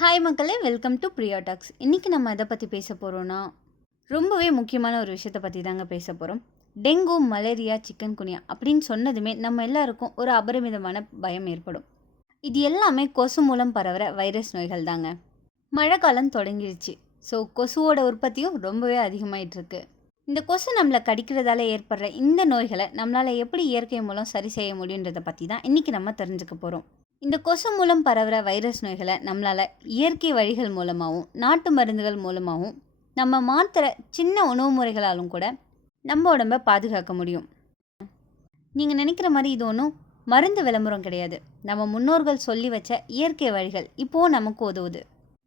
Hi மக்களே welcome to Priya tax இன்றைக்கி நம்ம எதை பற்றி பேச போகிறோன்னா ரொம்பவே முக்கியமான ஒரு விஷயத்தை பற்றி தாங்க பேச போகிறோம் டெங்கு மலேரியா சிக்கன் குனியா அப்படின்னு சொன்னதுமே நம்ம எல்லாருக்கும் ஒரு அபரிமிதமான பயம் ஏற்படும். இது எல்லாமே கொசு மூலம் பரவுற வைரஸ் நோய்கள் தாங்க. மழைக்காலம் தொடங்கிருச்சு ஸோ கொசுவோட உற்பத்தியும் ரொம்பவே அதிகமாயிட்டுருக்கு. இந்த கொசு நம்மளை கடிக்கிறதால ஏற்படுற இந்த நோய்களை நம்மளால் எப்படி இயற்கை மூலம் சரி செய்ய முடியுன்றதை பற்றி தான் இன்றைக்கி நம்ம தெரிஞ்சுக்க போகிறோம் இந்த கொசு மூலம் பரவுகிற வைரஸ் நோய்களை நம்மளால் இயற்கை வழிகள் மூலமாகவும் நாட்டு மருந்துகள் மூலமாகவும் நம்ம மாத்திர சின்ன உணவு முறைகளாலும் கூட நம்ம உடம்ப பாதுகாக்க முடியும். நீங்கள் நினைக்கிற மாதிரி இது ஒன்றும் மருந்து விளம்பரம் கிடையாது. நம்ம முன்னோர்கள் சொல்லி வச்ச இயற்கை வழிகள் இப்போது நமக்கு உதவுது.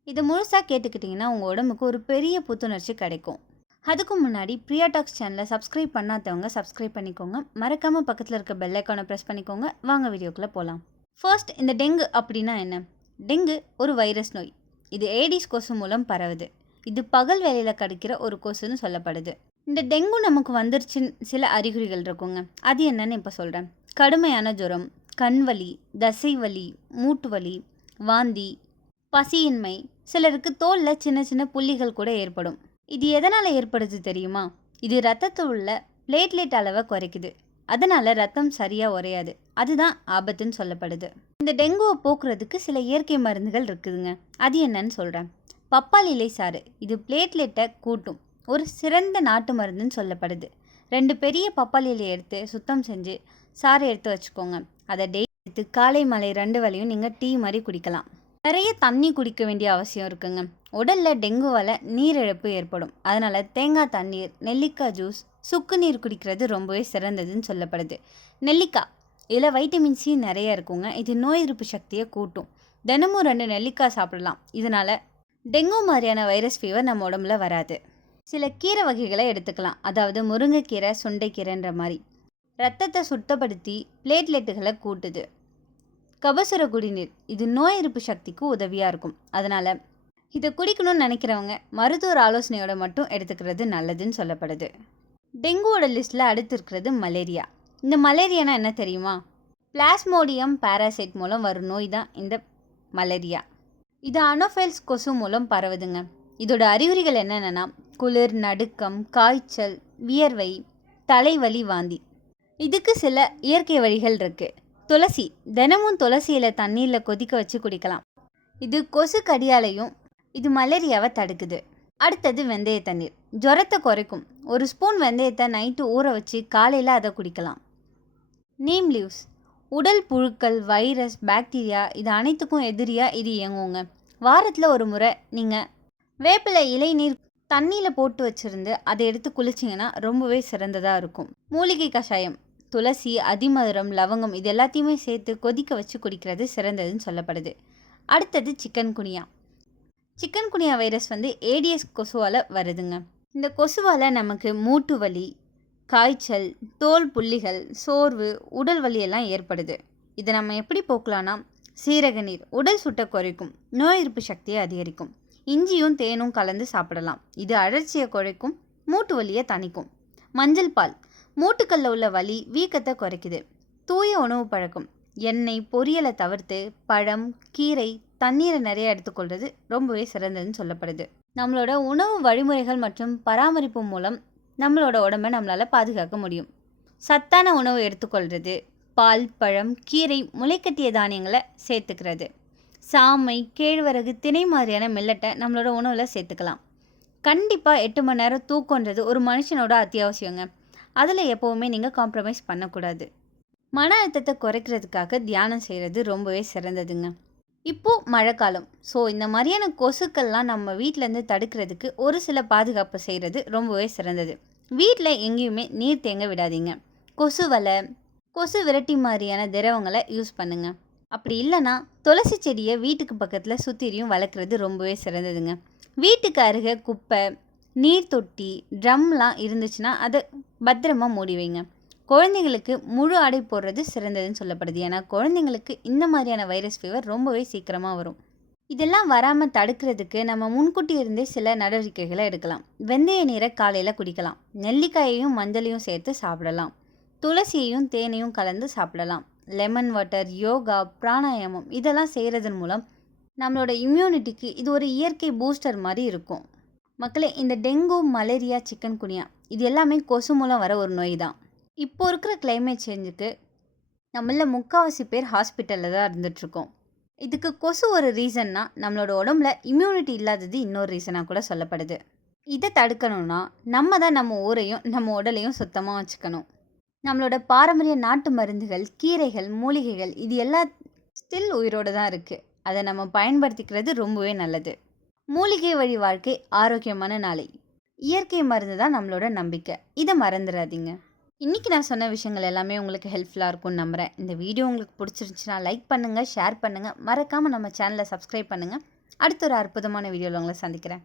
இதை முழுசாக கேட்டுக்கிட்டிங்கன்னா உங்கள் உடம்புக்கு ஒரு பெரிய புத்துணர்ச்சி கிடைக்கும். அதுக்கு முன்னாடி பிரியா டாக்ஸ் சேனலை சப்ஸ்கிரைப் பண்ணாதவங்க சப்ஸ்கிரைப் பண்ணிக்கோங்க. மறக்காமல் பக்கத்தில் இருக்க பெல் ஐக்கானை ப்ரெஸ் பண்ணிக்கோங்க. வாங்க வீடியோக்குள்ளே போகலாம் ஃபர்ஸ்ட் இந்த டெங்கு அப்படின்னா என்ன? டெங்கு ஒரு வைரஸ் நோய். இது ஏடிஸ் கொசு மூலம் பரவுது. இது பகல் வேலையில் கடிக்கிற ஒரு கொசுன்னு சொல்லப்படுது. இந்த டெங்கு நமக்கு வந்துருச்சுன்னு சில அறிகுறிகள் இருக்குங்க. அது என்னன்னு இப்போ சொல்கிறேன் கடுமையான ஜுரம் கண்வலி தசைவலி மூட்டு வலி வாந்தி பசியின்மை. சிலருக்கு தோலில் சின்ன சின்ன புள்ளிகள் கூட ஏற்படும். இது எதனால் ஏற்படுது தெரியுமா? இது ரத்தத்தில் உள்ள பிளேட்லெட் அளவை குறைக்குது. அதனால் ரத்தம் சரியாக உறையாது. அதுதான் ஆபத்துன்னு சொல்லப்படுது. இந்த டெங்குவை போக்குறதுக்கு சில இயற்கை மருந்துகள் இருக்குதுங்க. அது என்னன்னு சொல்கிறேன் பப்பாளி இலை சாறு இது பிளேட்லெட்டை கூட்டும். ஒரு சிறந்த நாட்டு மருந்துன்னு சொல்லப்படுது. ரெண்டு பெரிய பப்பாளி இலையை எடுத்து சுத்தம் செஞ்சு சாறு எடுத்து வச்சுக்கோங்க. அதை டெய்லி எடுத்து காலை மாலை ரெண்டு வேளையும் நீங்கள் டீ மாதிரி குடிக்கலாம். நிறைய தண்ணி குடிக்க வேண்டிய அவசியம் இருக்குங்க. உடலில் டெங்குவால் நீரிழப்பு ஏற்படும். அதனால் தேங்காய் தண்ணீர் நெல்லிக்காய் ஜூஸ் சுக்கு நீர் குடிக்கிறது ரொம்பவே சிறந்ததுன்னு சொல்லப்படுது. நெல்லிக்காய் இதில் வைட்டமின் சி நிறைய இருக்குங்க. இது நோய் எதிர்ப்பு சக்தியை கூட்டும். தினமும் ரெண்டு நெல்லிக்காய் சாப்பிடலாம். இதனால் டெங்கு மாதிரியான வைரஸ் ஃபீவர் நம்ம உடம்புல வராது. சில கீரை வகைகளை எடுத்துக்கலாம். அதாவது முருங்கைக்கீரை சுண்டைக்கீரைன்ற மாதிரி. ரத்தத்தை சுத்தப்படுத்தி பிளேட்லெட்டுகளை கூட்டுது. கபசுர குடிநீர். இது நோய் எதிர்ப்பு சக்திக்கு உதவியாக இருக்கும். அதனால் இதை குடிக்கணும்னு நினைக்கிறவங்க மருத்துவர் ஆலோசனையோட மட்டும் எடுத்துக்கிறது நல்லதுன்னு சொல்லப்படுது. டெங்குவோட லிஸ்ட்டில் அடுத்து இருக்கிறது மலேரியா. இந்த மலேரியானா என்ன தெரியுமா? பிளாஸ்மோடியம் பாராசைட் மூலம் வரும் நோய் தான் இந்த மலேரியா. இது அனோஃபைல்ஸ் கொசு மூலம் பரவுதுங்க. இதோட அறிகுறிகள் என்னென்னா குளிர் நடுக்கம் காய்ச்சல் வியர்வை தலைவலி வாந்தி. இதுக்கு சில இயற்கை வழிகள் இருக்குது துளசி. தினமும் துளசியில் தண்ணீரில் கொதிக்க வச்சு குடிக்கலாம். இது கொசு கடியாலையும் இது மலேரியாவை தடுக்குது. அடுத்தது வெந்தய தண்ணீர். ஜுரத்தை குறைக்கும். ஒரு ஸ்பூன் வெந்தயத்தை நைட்டு ஊற வச்சு காலையில் அதை குடிக்கலாம். Neem leaves. உடல் புழுக்கள் வைரஸ் பாக்டீரியா இது அனைத்துக்கும் எதிரியாக இது இயங்குங்க. வாரத்தில் ஒரு முறை நீங்கள் வேப்பிலை இலைநீர் தண்ணியில் போட்டு வச்சுருந்து அதை எடுத்து குளிச்சிங்கன்னா ரொம்பவே சிறந்ததாக இருக்கும். மூலிகை கஷாயம். துளசி அதிமதுரம் லவங்கம் இது எல்லாத்தையுமே சேர்த்து கொதிக்க வச்சு குடிக்கிறது சிறந்ததுன்னு சொல்லப்படுது. அடுத்தது chikungunya. Chikungunya virus வந்து ஏடிஎஸ் கொசுவால் வருதுங்க. இந்த கொசுவால் நமக்கு மூட்டு வலி காய்ச்சல் தோல் புள்ளிகள் சோர்வு உடல் வலியெல்லாம் ஏற்படுது. இதை நம்ம எப்படி போக்கலான்னா சீரக நீர் உடல் சுட்ட குறைக்கும் நோய் எதிர்ப்பு சக்தியை அதிகரிக்கும் இஞ்சியும் தேனும் கலந்து சாப்பிடலாம். இது அழற்சியை குறைக்கும் மூட்டு வலியை தணிக்கும். மஞ்சள் பால் மூட்டுக்கல்ல உள்ள வலி வீக்கத்தை குறைக்குது. தூய உணவு பழக்கம். எண்ணெய் பொரியலை தவிர்த்து பழம் கீரை தண்ணீரை நிறைய எடுத்துக்கொள்வது ரொம்பவே சிறந்ததுன்னு சொல்லப்படுது. நம்மளோட உணவு வழிமுறைகள் மற்றும் பராமரிப்பு மூலம் நம்மளோட உடம்பை நம்மளால் பாதுகாக்க முடியும். சத்தான உணவு எடுத்துக்கொள்கிறது பால் பழம் கீரை முளைக்கட்டிய தானியங்களை சேர்த்துக்கிறது. சாமை கேழ்வரகு திணை மாதிரியான மில்லட்டை நம்மளோட உணவில் சேர்த்துக்கலாம். கண்டிப்பாக எட்டு மணி நேரம் தூக்கன்றது ஒரு மனுஷனோட அத்தியாவசியங்க. அதில் எப்போவுமே நீங்கள் காம்ப்ரமைஸ் பண்ணக்கூடாது. மன அழுத்தத்தை குறைக்கிறதுக்காக தியானம் செய்கிறது ரொம்பவே சிறந்ததுங்க. இப்போது மழைக்காலம். ஸோ இந்த மாதிரியான கொசுக்கள்லாம் நம்ம வீட்டிலேருந்து தடுக்கிறதுக்கு ஒரு சில பாதுகாப்பு செய்கிறது ரொம்பவே சிறந்தது. வீட்டில் எங்கேயுமே நீர் தேங்க விடாதீங்க. கொசு வலை கொசு விரட்டி மாதிரியான திரவங்களை யூஸ் பண்ணுங்கள் அப்படி இல்லைன்னா துளசி செடியை வீட்டுக்கு பக்கத்தில் சுற்றிரியும் வளர்க்குறது ரொம்பவே சிறந்ததுங்க. வீட்டுக்கு அருகே குப்பை நீர் தொட்டி ட்ரம்லாம் இருந்துச்சுன்னா அதை பத்திரமா மூடி வைங்க. குழந்தைங்களுக்கு முழு ஆடை போடுறது சிறந்ததுன்னு சொல்லப்படுது. ஏன்னா குழந்தைங்களுக்கு இந்த மாதிரியான வைரஸ் ஃபீவர் ரொம்பவே சீக்கிரமாக வரும். இதெல்லாம் வராமல் தடுக்கிறதுக்கு நம்ம முன்கூட்டி இருந்தே சில நடவடிக்கைகளை எடுக்கலாம். வெந்தய நீரை காலையில் குடிக்கலாம். நெல்லிக்காயையும் மஞ்சளையும் சேர்த்து சாப்பிடலாம். துளசியையும் தேனையும் கலந்து சாப்பிடலாம். லெமன் வாட்டர் யோகா பிராணாயாமம் இதெல்லாம் செய்கிறதன் மூலம் நம்மளோட இம்யூனிட்டிக்கு இது ஒரு இயற்கை பூஸ்டர் மாதிரி இருக்கும். மக்களே இந்த டெங்கு மலேரியா சிக்கன் குனியா இது எல்லாமே கொசு மூலம் வர ஒரு நோய் தான். இப்போ இருக்கிற கிளைமேட் சேஞ்சுக்கு நம்மள முக்கால்வாசி பேர் ஹாஸ்பிட்டலில் தான் இருந்துகிட்ருக்கோம் இதுக்கு கொசு ஒரு ரீசன்னா நம்மளோட உடம்புல இம்யூனிட்டி இல்லாதது இன்னொரு ரீசனாக கூட சொல்லப்படுது. இதை தடுக்கணும்னா நம்ம தான் நம்ம ஊரையும் நம்ம உடலையும் சுத்தமாக வச்சுக்கணும். நம்மளோட பாரம்பரிய நாட்டு மருந்துகள் கீரைகள் மூலிகைகள் இது எல்லாம் ஸ்டில் உயிரோடு தான் இருக்குது அதை நம்ம பயன்படுத்திக்கிறது ரொம்பவே நல்லது. மூலிகை வழி வாழ்க்கை ஆரோக்கியமான நாளை. இயற்கை மருந்து தான் நம்மளோட நம்பிக்கை. இதை மறந்துடாதீங்க. இன்றைக்கி நான் சொன்ன விஷயங்கள் எல்லாமே உங்களுக்கு ஹெல்ப்ஃபுல்லாக இருக்கும்னு நம்புகிறேன் இந்த வீடியோ உங்களுக்கு பிடிச்சிருந்துச்சுன்னா லைக் பண்ணுங்கள் ஷேர் பண்ணுங்கள் மறக்காமல் நம்ம சேனலை சப்ஸ்கிரைப் பண்ணுங்கள் அடுத்த ஒரு அற்புதமான வீடியோவில் உங்களை சந்திக்கிறேன்.